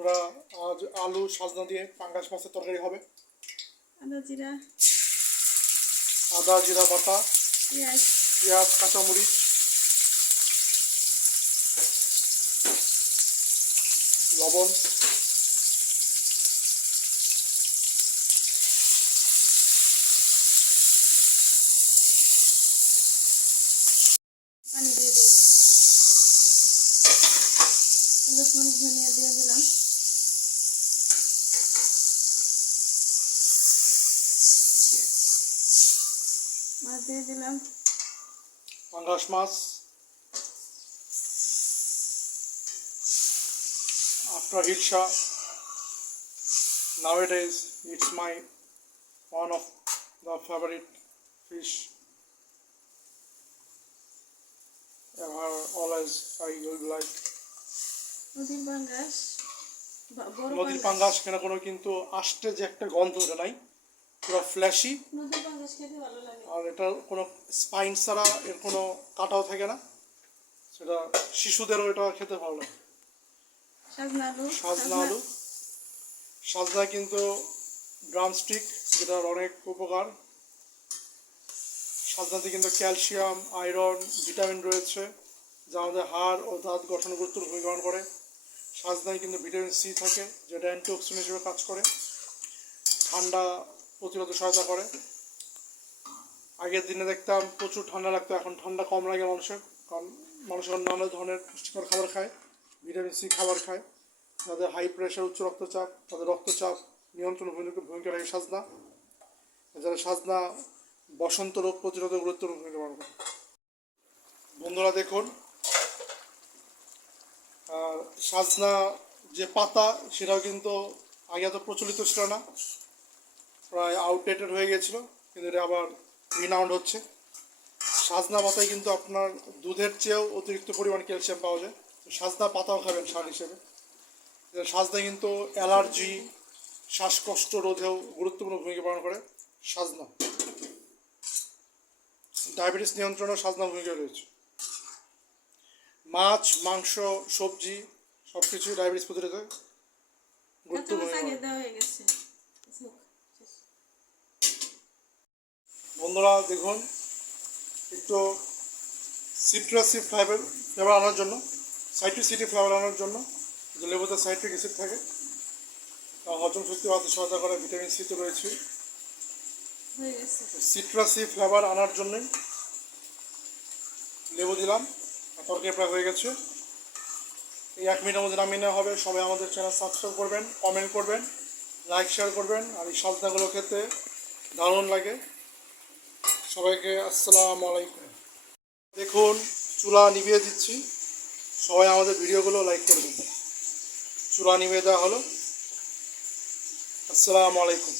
বন্ধুরা আজ আলু সাজনা দিয়ে পাঙ্গাস মাছের তরকারি হবে। আদা জিরা। আদা জিরা বাটা। পেঁয়াজ। পেঁয়াজ কাঁচামরিচ। লবণ। পানি দিয়ে দিই ধনিয়া দিয়ে দিলাম। মাছ দিয়ে দিলাম পাঙ্গাস মাছ after Hilsha nowadays it's my one of the favorite fish ever always I will like নদীর পাঙ্গাস। কেন কোনো কিন্তু আষ্টে যে একটা গন্ধ ওটা নাই। পুরো ফ্ল্যাশি নদীর বাঙ্গাস খেতে ভালো লাগে। আর এটা কোনো স্পাইন ছাড়া এর কোনো কাটাও থাকে না। সেটা শিশুদেরও এটা খেতে ভালো লাগে। সাজনা আলু সাজনা কিন্তু ড্রামস্টিক যেটার অনেক উপকার। সাজনাতে কিন্তু ক্যালসিয়াম আয়রন ভিটামিন রয়েছে। যা আমাদের হাড় ও দাঁত গঠন গুরুত্বপূর্ণ ভূমিকা করে। সাজনায় কিন্তু ভিটামিন সি থাকে, যেটা অ্যান্টিঅক্সিডেন্ট হিসেবে কাজ করে। ঠান্ডা প্রতিরোধে সহায়তা করে। আগের দিনে দেখতাম প্রচুর ঠান্ডা লাগতো, এখন ঠান্ডা কম লাগে মানুষের, কারণ মানুষ এখন নানা ধরনের পুষ্টিকর খাবার খায়, ভিটামিন সি খাবার খায়। যাদের হাই প্রেশার উচ্চ রক্তচাপ, তাদের রক্তচাপ নিয়ন্ত্রণ ভূমিকা ভূমিকা রাখে সাজনা যারা সাজনা বসন্ত রোগ প্রতিরোধে গুরুত্বপূর্ণ ভূমিকা পালন করে। বন্ধুরা দেখুন সাজনা যে পাতা, সেটাও কিন্তু আগে এত প্রচলিত ছিল না। প্রায় আউটডেটেড হয়ে গেছিল, কিন্তু এটা আবার রিনাউন্ড হচ্ছে। সাজনা পাতায় কিন্তু আপনার দুধের চেয়েও অতিরিক্ত পরিমাণ ক্যালসিয়াম পাওয়া যায়। সাজনা পাতাও খাবেন সার হিসেবে। সাজনা কিন্তু অ্যালার্জি, শ্বাসকষ্ট রোধেও গুরুত্বপূর্ণ ভূমিকা পালন করে সাজনা ডায়াবেটিস নিয়ন্ত্রণেও সাজনা ভূমিকা রয়েছে। মাছ মাংস সবজি সব কিছুই ডায়াবেটিস প্রতিরোধে হয়ে। বন্ধুরা দেখুন একটু সিট্রাসি ফ্লেভার ফ্লেভার আনার জন্য সাইট্রিসিটি ফ্লেভার আনার জন্য যে লেবুতে সাইট্রিক অ্যাসিড থাকে তা হজম শক্তি বাড়াতে সহায়তা করে ভিটামিন সি তো রয়েছে। সিট্রাসি ফ্লেভার আনার জন্যই লেবু দিলাম। তরকারি প্রায় হয়ে গেছে। এই এক মিনিটের মধ্যে নামিয়ে নেওয়া হবে। সবাই আমাদের চ্যানেল সাবস্ক্রাইব করবেন কমেন্ট করবেন লাইক শেয়ার করবেন, আর এই সাজনাগুলো খেতে দারুণ লাগে। সবাইকে আসসালামু আলাইকুম। দেখুন, চুলা নিভিয়ে দিচ্ছি। সবাই আমাদের ভিডিওগুলো লাইক করবেন। চুলা নিভিয়ে দেওয়া হলো। আসসালামু আলাইকুম।